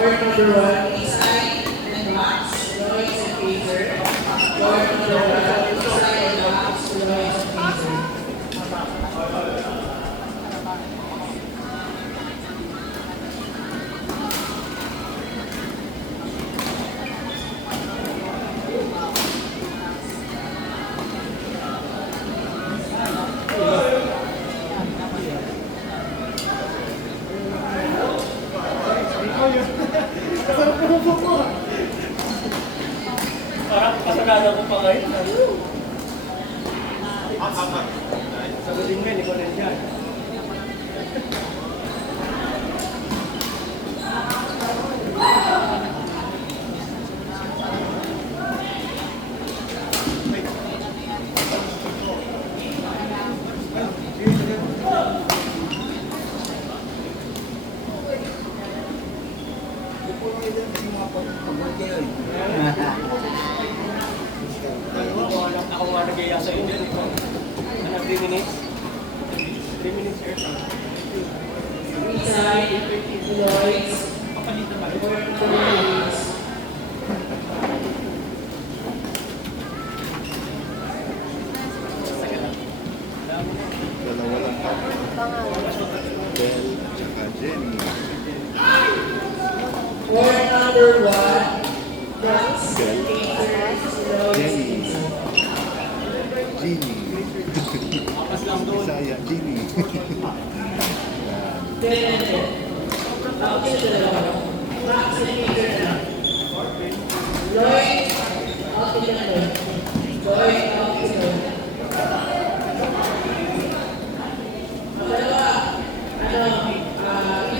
Word number 1, Isai and Max, Lois and Fraser. Word number 1, Isai and Max, Lois and Fraser. Parang kasalanan ko pa ngayon. Sagutin nga, hindi ko rin yan. Ako nga nag-iya sa inyo. Ano, 3 minutes? 3 minutes, sir. Isai, Lois, Kapalit naman. word number 1. Dalawa lang pa. Bell, tsaka Jenny. Word number 1, Max, Bell, Lois, Jenny. Genie. Apas lang doon. Bisaya, Genie. Max and Fraser na. Lois, out in the Lois, out in the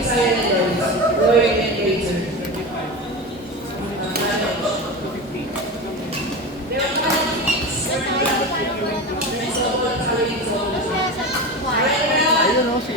Isai and Lois, Lois and Fraser. Ayun o, si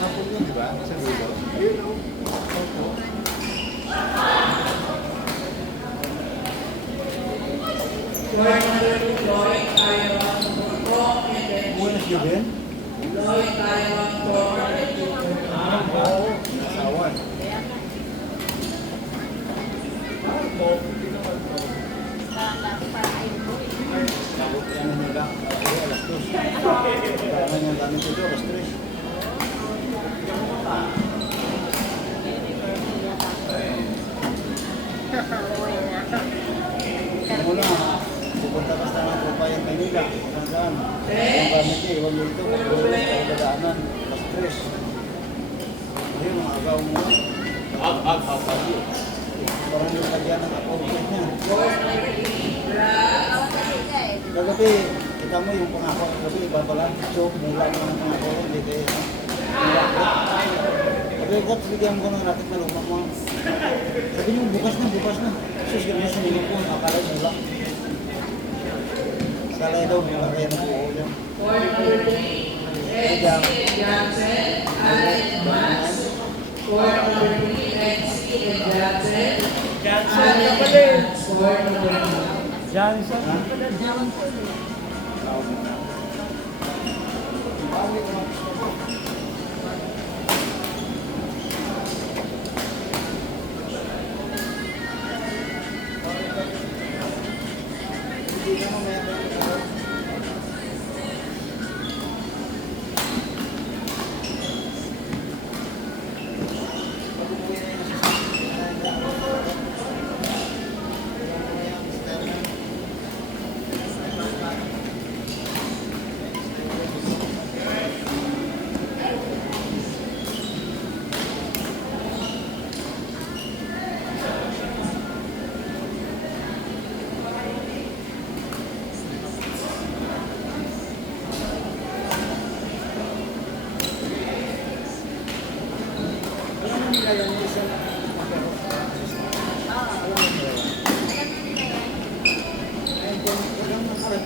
hapon yun, di ba? Sa dulo. Ayun o. Word number 2, Lloyd, Taiwan, Hong, and then Buenas yun din? Lloyd, Taiwan, Hong, and then Oo, asawan. Ano nila? Ay, alas 2. Kailangan yung dami ko doon, alas 3. Ano na, pupunta ka sa ng tropa yung Maynila. Saan? Yung gamit niya, iwan mo ito. Pagbulit ka dadaanan, alas 3. Ayun, mga agaw mo. Parang yung kagyan ng appointment niya. Kagabi, kita mo yung pangako. Kagabi, iba pala. So, mula mo ng pangako. Hindi kayo. Sabi ko, bigyan ko ng racket na lumang mo. Sabi niyo, bukas na. Sus, ganyan sa nilip ko. Akala nila. Salay daw, may kaya na buo yan. Word number 3, Exie and Jansen, Allen and Max. Word number 3, Exie and Jansen, Jansen Allen na and pala eh. Max. Word number 2. Jansen.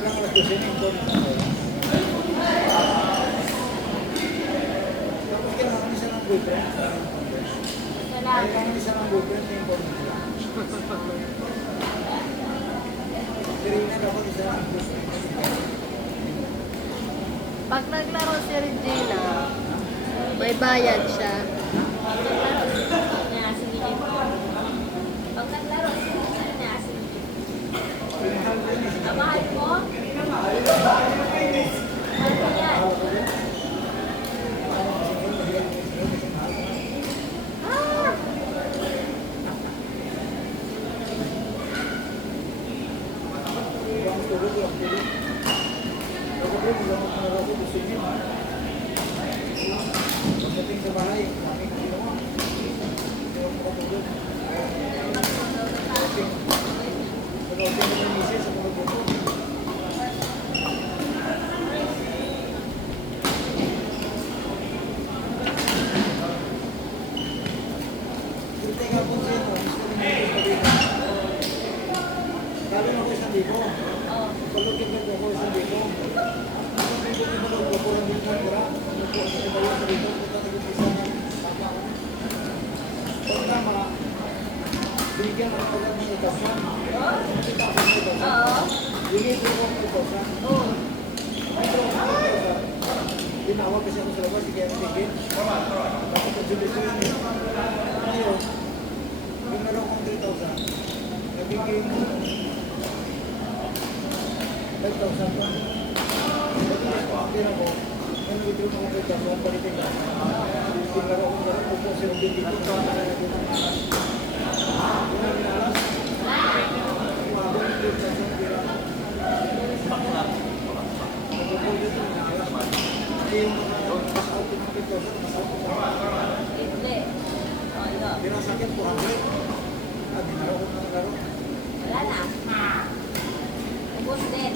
lang alas 12 na ito. Tapos kailangan isa ng boyfriend. Kailangan isa ng boyfriend na inform nila. Pero yun na dapat isa ng boyfriend. Pag naglaro si Regina, may bayad siya. Pag naglaro, mahal mo? Pagdating sa bahay, kami ginawa. Pagdating sa misis, sa mga buko. Kunti nga po siya, gusto niyo sabi mo ko isang libo. Pagdating ko ko isang libo. Hindi ko ko ng libo pura. Ano po, sa bayo sa libo, punta na yung isa ng tama. Pag tama, bigyan ng pagkat ng itasan. Kita ko ng itasan. Bigyan ko ng itasan. Tinawag kasi ako sa labas, sige ang tigil. Bakit ang julis yun? Ngayon, yung meron kong 3,000, nagiging 5,000 pa. Pagkakapin ako, ano withdraw mo kong 5,000, palitin ka. Yung meron kong meron, kung po siya dito, saan na natin ang alas. Yung namin alas, umabot yung 5,000 pira. Nagpapulot yung alas. Kasi yung mga mas-out yung 5,000, mas-out yung Hindi. O, ito. Pero sa akin, 400. Dinaro ko ng laro. Wala na. Ubus din.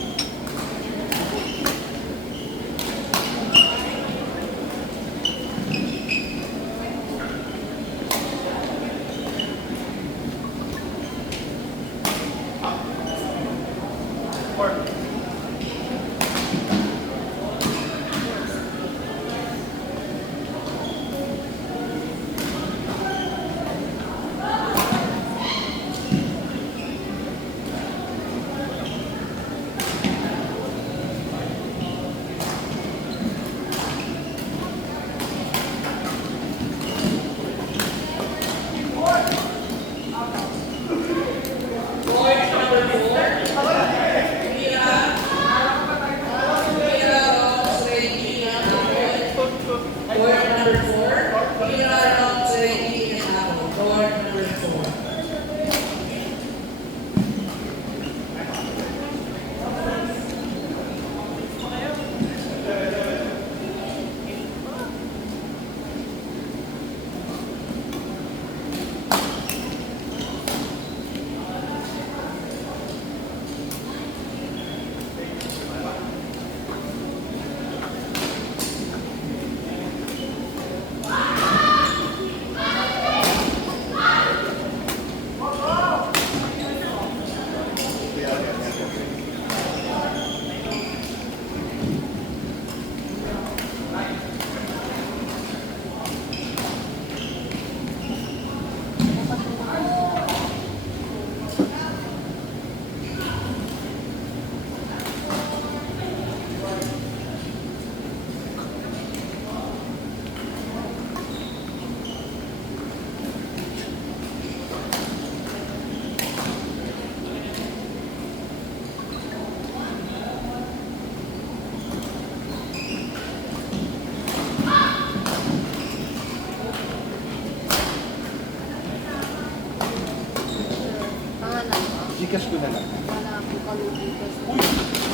Gcash ko na lang. Wala po kami dito. Uy!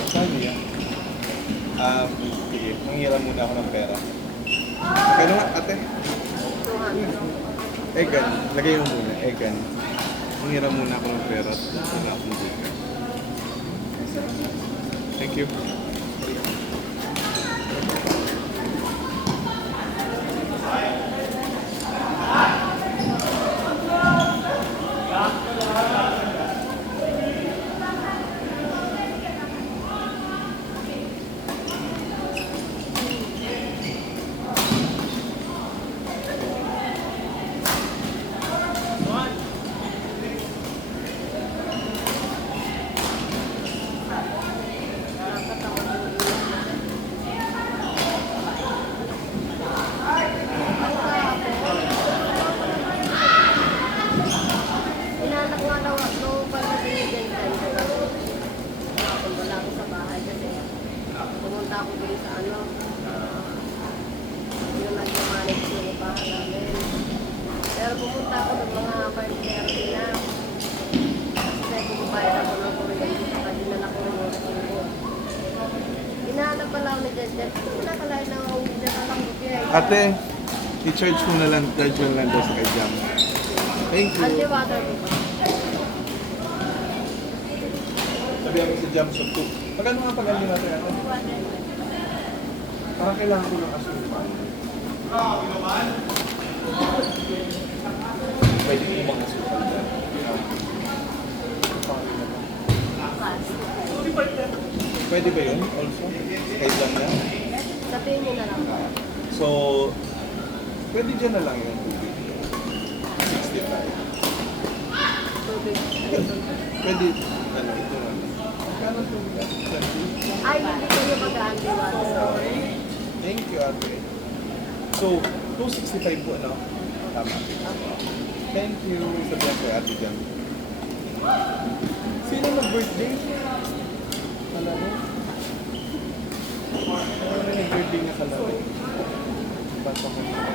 Saan yan? Sige. Manghiram muna ako ng pera. Kano nga, ate? 200. Egan. Lagay mo muna. Egan. Manghiram muna ako ng pera at wala akong Gcash. Thank you. pumunta ako doon sa ano, yung nag-manage yung upahan namin. Pero pumunta ako ng mga 5:30 na. Kasi pumayad ako ng kuryente sa kanila na ko ng resibo. Hinahanap pala ako ni Jet. Nakalain na ako hindi na lang bigay. Ate, i-charge ko na lang, charge ko na lang daw sa kay Jam. Thank you. Underwater di ba? Sabi ako sa Jam sa 2. Magkano nga pag-alin natin ate? Parang kailangan ko ng asukal. Pwede ko mga asukal dyan. Pwede ba yun also? Kay Jam na? Sabihin niyo na lang. So, pwede dyan na lang yun. 65. Tubig. Pwede, ano, ito na. Magkano ito? Ay, hindi ko yung mag-underwater. Thank you, ate. So, 265 po, no? Tama. Thank you. Sabihan ko, ate Jam. Sino nag-birthday? Kalaro? Ano na nag-birthday niya kalaro? Basta ko niya.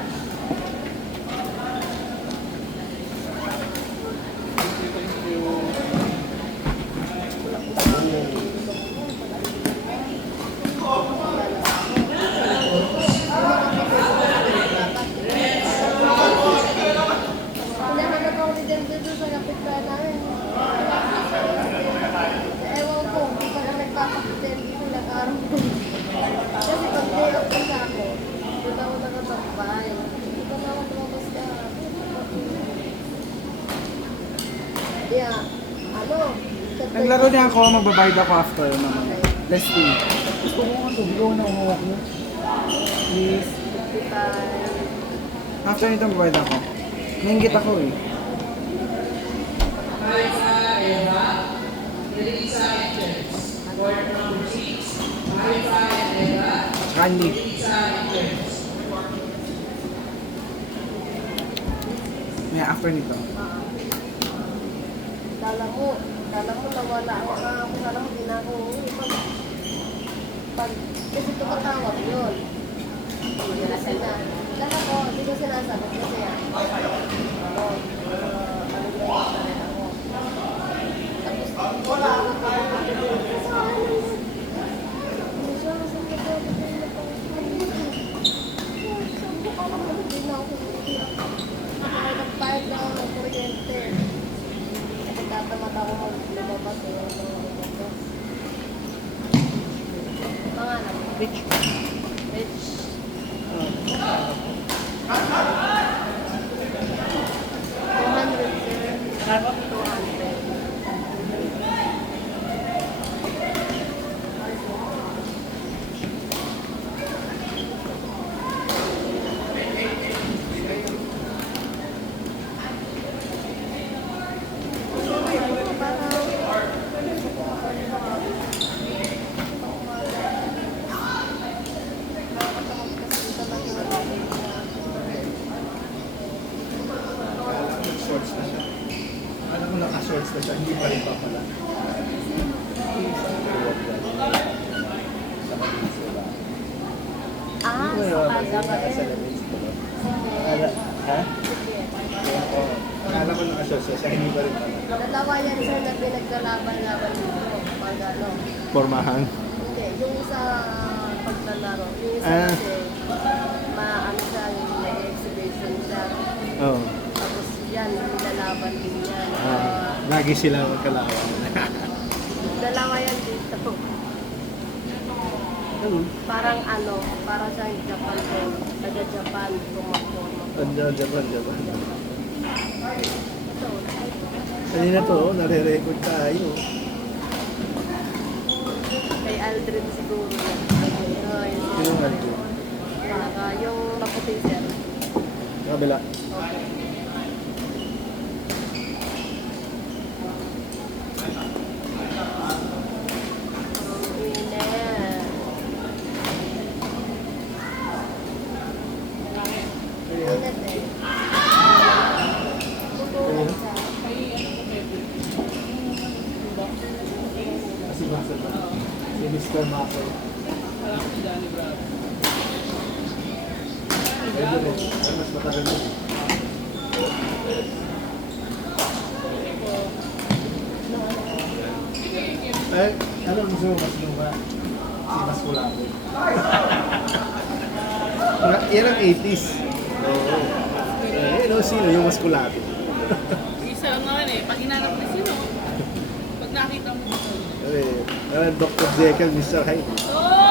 Thank you. Hinahanap ako ni Jem dito sa kapitbahay namin. Ewan ko, hindi pa na nagpapakitin dito nag-araw. Kasi pag day off kasi ako, doon ako nakatambay. Hindi pa na ako lumabas ka. Yeah, ano? Naglaro niya ako, magbabayad ako after naman. Leslie. Gusto ko nga ito, bigaw na umuwak mo. Please. After nito, magbabayad ako. Nainggit ako eh. Marifa Eva, Melissa Entrance. Court number 6, Marifa Eva, Candy. Melissa Entrance. Yeah, after nito. Dala mo nawala ako na ako na lang hindi na ako uuwi. Kasi tumatawag yun. Kasi na, dala ko, hindi ko sinasagot kasi yan. Ano yung ako. Tapos, wala ako nagbayad na ako ng kuryente. Tatamad ako lumabas pangalan mo? Rich. Rich. 200 sir. 200. Shorts na siya. Alam mo naka-shorts na siya, hindi pa rin pa pala. Ah, sa Ha? Akala ko naka-shorts na siya, hindi pa rin pala. dalawa yan sir na pinaglalaban-laban dito. Pag ano. Formahan. Hindi, yung sa paglalaro. Yung isa Ah. kasi, maano siya, yung exhibition siya. Oo. Tapos yan, nilalaban din yan. Lagi sila magkalawan. Dalawa yan dito. Parang ano, parang siyang Japan ko. Taga-Japan, tumakbo. Japan. Ito, Kanina to, nare-record tayo. kay Aldrin siguro yan. Sino nga dito? Yung maputi sir. Kabila. Okay. Si Mr. Mako. Pwede rin. Ay, mas matagal yun. Eh, ano gusto mo mas luma? Si Mas Kulabo. Yan ang 80s. Oo. Eh, sino yung Mas Kulabo? Isa nga eh, pag hinanap na sino, pag nakita mo ito. Dr. Jekyll, Mr. Hyde. Oh!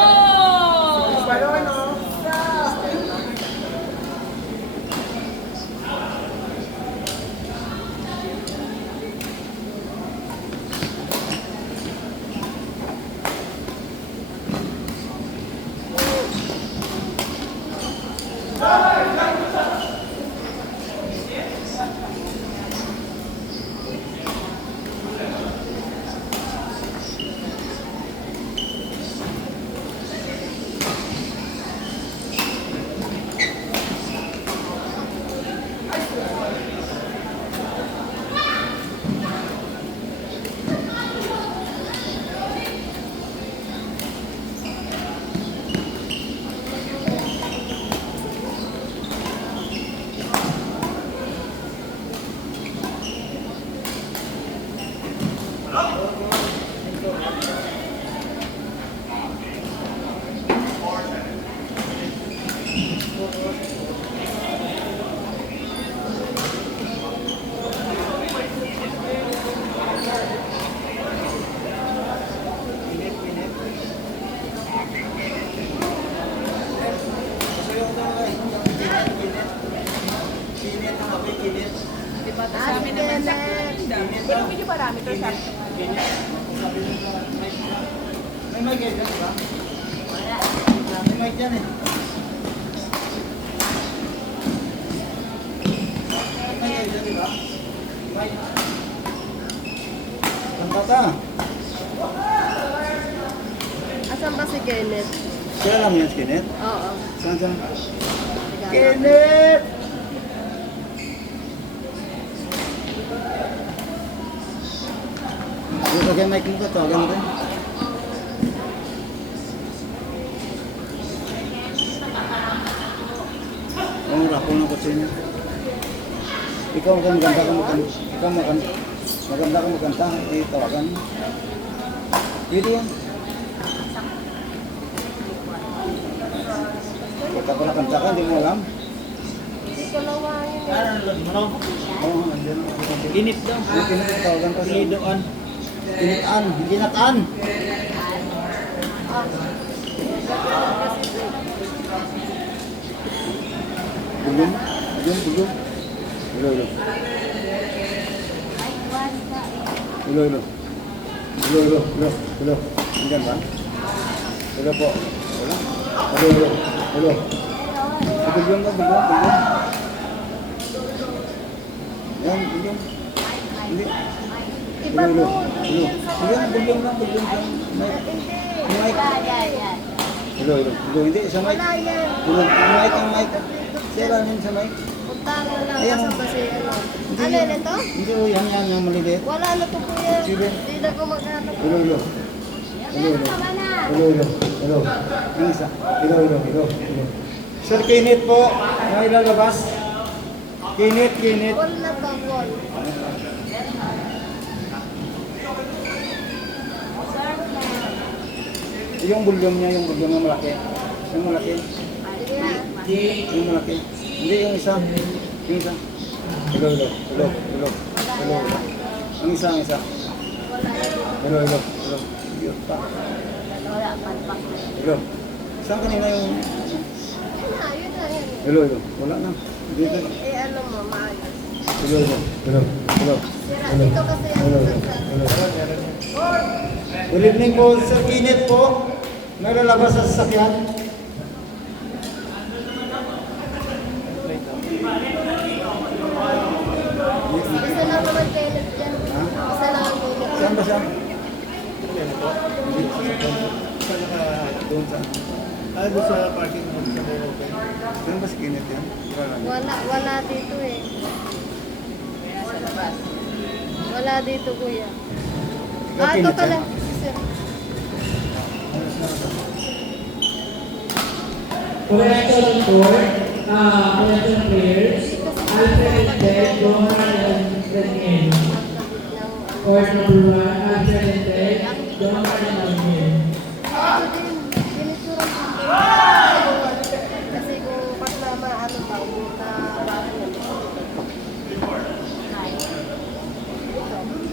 Diba? Sa amin naman sa pero medyo marami to sa May mic yan, di ba? May mic yan eh. May mic yan, di ba? Mic. Ang bata. Asan ba si Kenneth? Kaya lang yan, Kenneth? Oo. Saan? Kenneth! Kenneth! Dito kay mic mo ka, tawagan mo rin. Ang rapol ng kotse niya. Ikaw maganda ka magkanta, tawagan mo. Dito yan. Pagka ko nakanta ka, hindi mo alam. Hindi ko nawahin eh. Oo, andyan. Init daw. Yung tawagan ka sa... Inidoan. Tinitaan, hindi nataan. Bulong, bulong. Hello. Hello. Andyan ba? Hello po. Wala? Hello. Bulong ka, bulong. Yan, bulong. Hindi. Iba to. Ayan, bulong lang. Mic. Hello. Hindi, sa mic. Wala yan. Bulong, ang mic. Sira yun sa mic. Puntahan mo lang. Ayan. Asan ba si ano? Hindi Ano yan. yun ito? Hindi, yan, maliliit. Wala na to kuya. Sige. Hindi na ko maghanap. Hello. Yung isa. Hello. Sir Kenneth po, na ilalabas. Kenneth. Wall na to, wall. Yung bulong niya, yung malaki. Yung malaki. Sige na. Yung malaki. Hindi, yung isa. Hello. Ang isa. Wala yan. Hello. Yun pa. Wala, palpak na. Hello. Saan kanina yung... Yun na. Hello. Wala na. Dito. Eh, ano mo, maayos. Hello. Sira, dito kasi ano Good evening po, Sir Kenneth po. May lalabas sa sasakyan. Isa lang naman Kenneth dyan. Ha? Isa lang ang Kenneth. Saan ba siya? Doon sa... Doon sa parking mo sa may open. Saan ba si Kenneth yan? Wala dito eh. Wala dito kuya. Ito Kenneth pala. yan? Sir. Correction report, correction players, Alfred and Ted, Johan and Daniel. Court number 1, Alfred and Ted, Johan and Daniel. Ito din, pinituran ko. Kasi kung pag na maano ba, na bago yun.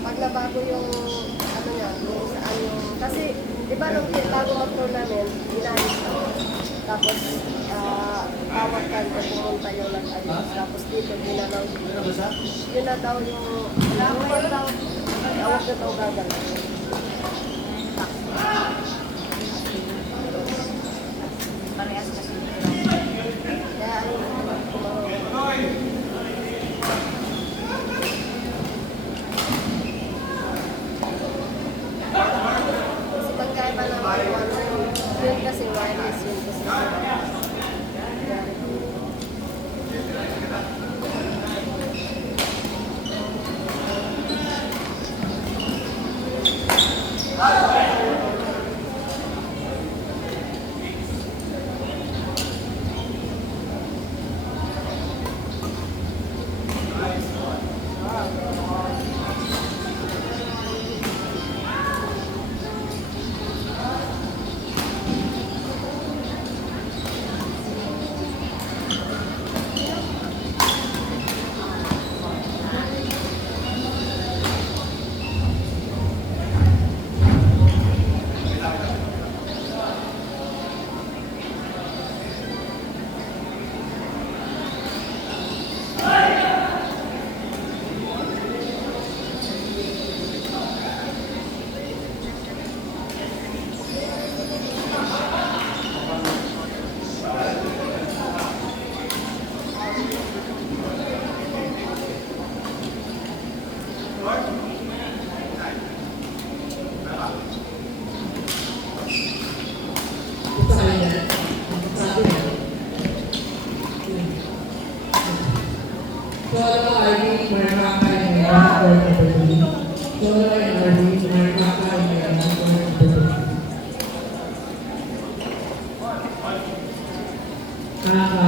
Pag nabago yung ano niya, kung saan yung, kasi di ba nung bago mag-tournament, inaayos ako. Tapos, tawag ka na pumunta yung nag-ayos. Tapos dito, yun na daw yung, tawag na daw gagawin. Parehas kasi. Kaya ano, kasi pagkaiba naman yung ano, yun kasi wireless yun kasi. Ito sa kanya. Sabi niya. Solo Arvin Marmaka and Mayra, court number 3. Solo and Arvin Marmaka and Mayra, court number 3. Kaka.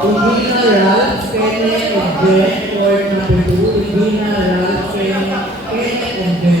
Regina Ralph, Kenneth and Jen, court number 2. Regina Ralph, Kenneth and Jen.